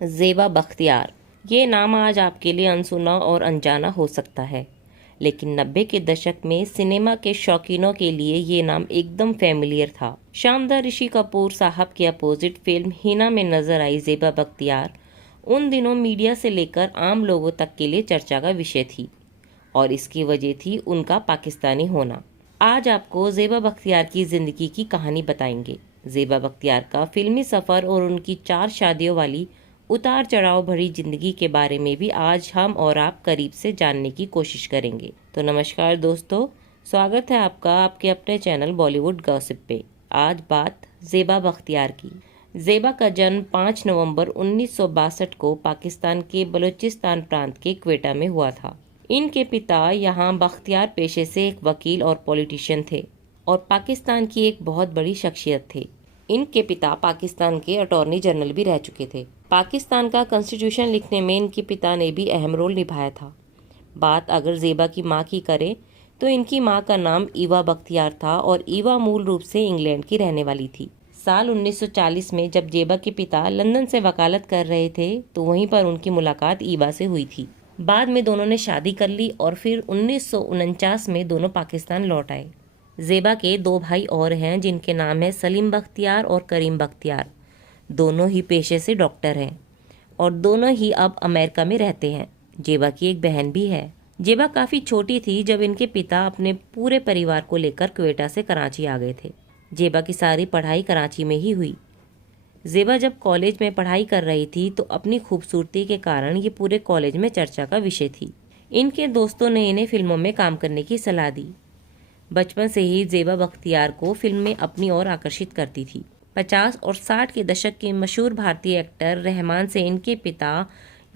ज़ेबा बख्तियार। ये नाम आज आपके लिए अनसुना और अनजाना हो सकता है, लेकिन 90 के दशक में सिनेमा के शौकीनों के लिए ये नाम एकदम फेमिलियर था। शानदार ऋषि कपूर साहब के अपोजिट फिल्म हिना में नजर आई ज़ेबा बख्तियार उन दिनों मीडिया से लेकर आम लोगों तक के लिए चर्चा का विषय थी, और इसकी वजह थी उनका पाकिस्तानी होना। आज आपको ज़ेबा बख्तियार की ज़िंदगी की कहानी बताएंगे। ज़ेबा बख्तियार का फिल्मी सफ़र और उनकी 4 शादियों वाली उतार चढ़ाव भरी जिंदगी के बारे में भी आज हम और आप करीब से जानने की कोशिश करेंगे। तो नमस्कार दोस्तों, स्वागत है आपका आपके अपने चैनल बॉलीवुड गॉसिप पे। आज बात ज़ेबा बख्तियार की। ज़ेबा का जन्म 5 नवंबर 1962 को पाकिस्तान के बलूचिस्तान प्रांत के क्वेटा में हुआ था। इनके पिता यहाँ बख्तियार पेशे से एक वकील और पॉलिटिशियन थे और पाकिस्तान की एक बहुत बड़ी शख्सियत थे। इनके पिता पाकिस्तान के अटॉर्नी जनरल भी रह चुके थे। पाकिस्तान का कॉन्स्टिट्यूशन लिखने में इनके पिता ने भी अहम रोल निभाया था। बात अगर ज़ेबा की माँ की करें तो इनकी माँ का नाम ईवा बख्तियार था और ईवा मूल रूप से इंग्लैंड की रहने वाली थी। साल 1940 में जब ज़ेबा के पिता लंदन से वकालत कर रहे थे तो वहीं पर उनकी मुलाकात ईवा से हुई थी। बाद में दोनों ने शादी कर ली और फिर 1949 में दोनों पाकिस्तान लौट आए। ज़ेबा के 2 भाई और हैं जिनके नाम है सलीम बख्तियार और करीम बख्तियार। दोनों ही पेशे से डॉक्टर हैं और दोनों ही अब अमेरिका में रहते हैं। ज़ेबा की एक बहन भी है। ज़ेबा काफ़ी छोटी थी जब इनके पिता अपने पूरे परिवार को लेकर क्वेटा से कराची आ गए थे। ज़ेबा की सारी पढ़ाई कराची में ही हुई। ज़ेबा जब कॉलेज में पढ़ाई कर रही थी तो अपनी खूबसूरती के कारण ये पूरे कॉलेज में चर्चा का विषय थी। इनके दोस्तों ने इन्हें फिल्मों में काम करने की सलाह दी। बचपन से ही ज़ेबा बख्तियार को फिल्म में अपनी ओर आकर्षित करती थी। 50 और 60 के दशक के मशहूर भारतीय एक्टर रहमान से इनके पिता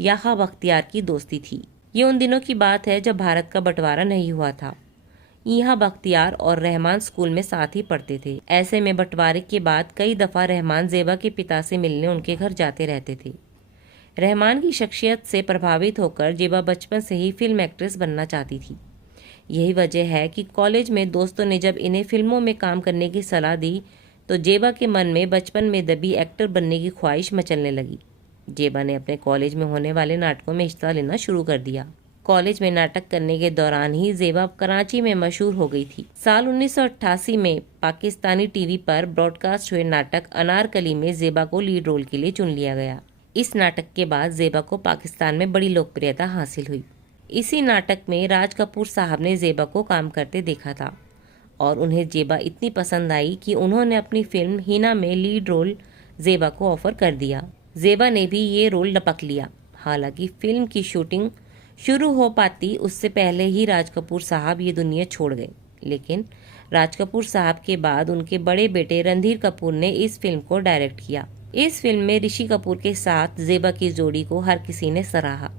याहा बख्तियार की दोस्ती थी। ये उन दिनों की बात है जब भारत का बंटवारा नहीं हुआ था। यहाँ बख्तियार और रहमान स्कूल में साथ ही पढ़ते थे। ऐसे में बंटवारे के बाद कई दफ़ा रहमान ज़ेबा के पिता से मिलने उनके घर जाते रहते थे। रहमान की शख्सियत से प्रभावित होकर ज़ेबा बचपन से ही फिल्म एक्ट्रेस बनना चाहती थी। यही वजह है कि कॉलेज में दोस्तों ने जब इन्हें फिल्मों में काम करने की सलाह दी तो ज़ेबा के मन में बचपन में दबी एक्टर बनने की ख्वाहिश मचलने लगी। ज़ेबा ने अपने कॉलेज में होने वाले नाटकों में हिस्सा लेना शुरू कर दिया। कॉलेज में नाटक करने के दौरान ही ज़ेबा कराची में मशहूर हो गई थी। साल 1988 में पाकिस्तानी टीवी पर ब्रॉडकास्ट हुए नाटक अनारकली में ज़ेबा को लीड रोल के लिए चुन लिया गया। इस नाटक के बाद ज़ेबा को पाकिस्तान में बड़ी लोकप्रियता हासिल हुई। इसी नाटक में राज कपूर साहब ने ज़ेबा को काम करते देखा था और उन्हें ज़ेबा इतनी पसंद आई कि उन्होंने अपनी फिल्म हिना में लीड रोल ज़ेबा को ऑफर कर दिया। ज़ेबा ने भी ये रोल लपक लिया। हालांकि फिल्म की शूटिंग शुरू हो पाती उससे पहले ही राज कपूर साहब ये दुनिया छोड़ गए, लेकिन राज कपूर साहब के बाद उनके बड़े बेटे रणधीर कपूर ने इस फिल्म को डायरेक्ट किया। इस फिल्म में ऋषि कपूर के साथ ज़ेबा की जोड़ी को हर किसी ने सराहा।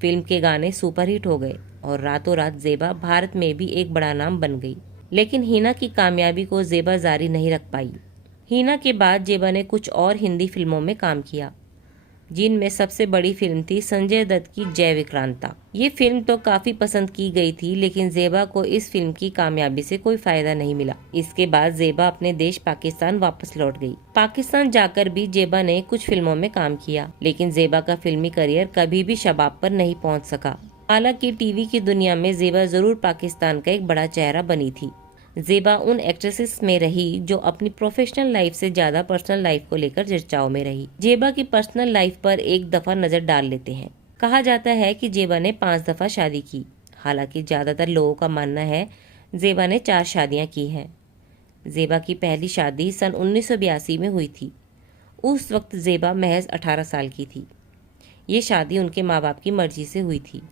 फिल्म के गाने सुपरहिट हो गए और रातों रात ज़ेबा भारत में भी एक बड़ा नाम बन गई। लेकिन हिना की कामयाबी को ज़ेबा जारी नहीं रख पाई। हिना के बाद ज़ेबा ने कुछ और हिंदी फिल्मों में काम किया, जिनमें सबसे बड़ी फिल्म थी संजय दत्त की जय विक्रांता। ये फिल्म तो काफी पसंद की गई थी, लेकिन ज़ेबा को इस फिल्म की कामयाबी से कोई फायदा नहीं मिला। इसके बाद ज़ेबा अपने देश पाकिस्तान वापस लौट गई। पाकिस्तान जाकर भी ज़ेबा ने कुछ फिल्मों में काम किया, लेकिन ज़ेबा का फिल्मी करियर कभी भी शबाब पर नहीं पहुँच सका। हालांकि टीवी की दुनिया में ज़ेबा जरूर पाकिस्तान का एक बड़ा चेहरा बनी थी। ज़ेबा उन एक्ट्रेसेस में रही जो अपनी प्रोफेशनल लाइफ से ज्यादा पर्सनल लाइफ को लेकर चर्चाओं में रही। ज़ेबा की पर्सनल लाइफ पर एक दफा नजर डाल लेते हैं। कहा जाता है कि ज़ेबा ने 5 दफा शादी की। हालांकि ज्यादातर लोगों का मानना है ज़ेबा ने 4 शादियां की हैं। ज़ेबा की पहली शादी सन 1982 में हुई थी। उस वक्त ज़ेबा महज 18 साल की थी। ये शादी उनके माँ बाप की मर्जी से हुई थी,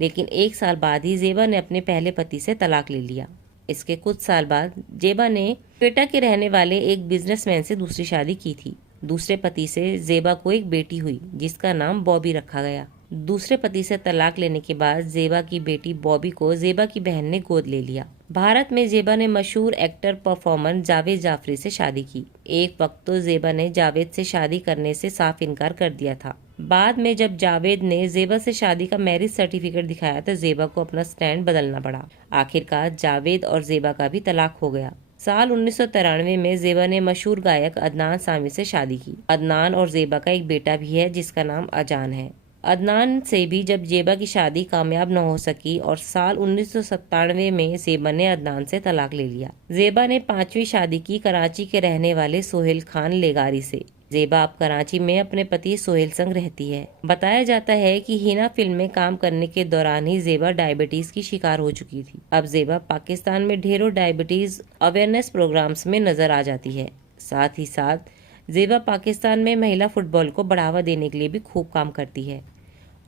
लेकिन 1 साल बाद ही ज़ेबा ने अपने पहले पति से तलाक ले लिया। इसके कुछ साल बाद ज़ेबा ने क्वेटा के रहने वाले एक बिजनेसमैन से दूसरी शादी की थी। दूसरे पति से ज़ेबा को एक बेटी हुई जिसका नाम बॉबी रखा गया। दूसरे पति से तलाक लेने के बाद ज़ेबा की बेटी बॉबी को ज़ेबा की बहन ने गोद ले लिया। भारत में ज़ेबा ने मशहूर एक्टर परफॉर्मर जावेद जाफरी से शादी की। एक वक्त तो ज़ेबा ने जावेद से शादी करने से साफ इनकार कर दिया था। बाद में जब जावेद ने ज़ेबा से शादी का मैरिज सर्टिफिकेट दिखाया तो ज़ेबा को अपना स्टैंड बदलना पड़ा। आखिरकार जावेद और ज़ेबा का भी तलाक हो गया। साल 1993 में ज़ेबा ने मशहूर गायक अदनान सामी से शादी की। अदनान और ज़ेबा का एक बेटा भी है जिसका नाम अजान है। अदनान से भी जब ज़ेबा की शादी कामयाब न हो सकी और साल 1997 में ज़ेबा ने अदनान से तलाक ले लिया। ज़ेबा ने 5वीं शादी की कराची के रहने वाले सोहेल खान लेगारी से। ज़ेबा अब कराची में अपने पति सोहेल संग रहती है। बताया जाता है कि हिना फिल्म में काम करने के दौरान ही ज़ेबा डायबिटीज की शिकार हो चुकी थी। अब ज़ेबा पाकिस्तान में ढेरों डायबिटीज अवेयरनेस प्रोग्राम्स में नजर आ जाती है। साथ ही साथ ज़ेबा पाकिस्तान में महिला फुटबॉल को बढ़ावा देने के लिए भी खूब काम करती है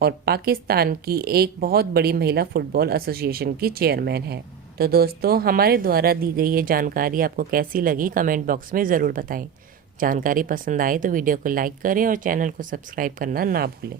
और पाकिस्तान की एक बहुत बड़ी महिला फुटबॉल एसोसिएशन की चेयरमैन है। तो दोस्तों, हमारे द्वारा दी गई ये जानकारी आपको कैसी लगी कमेंट बॉक्स में ज़रूर बताएं। जानकारी पसंद आए तो वीडियो को लाइक करें और चैनल को सब्सक्राइब करना ना भूलें।